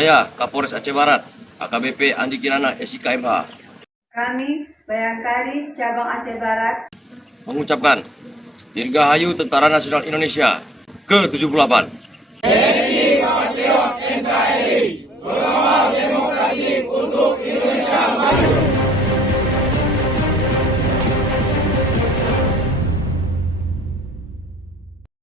Saya, Kapolres Aceh Barat, AKBP Andi Kirana, SIKMH, Kami, Bayangkari Cabang Aceh Barat, mengucapkan Dirgahayu Tentara Nasional Indonesia ke-78. TNI Patriot NKRI.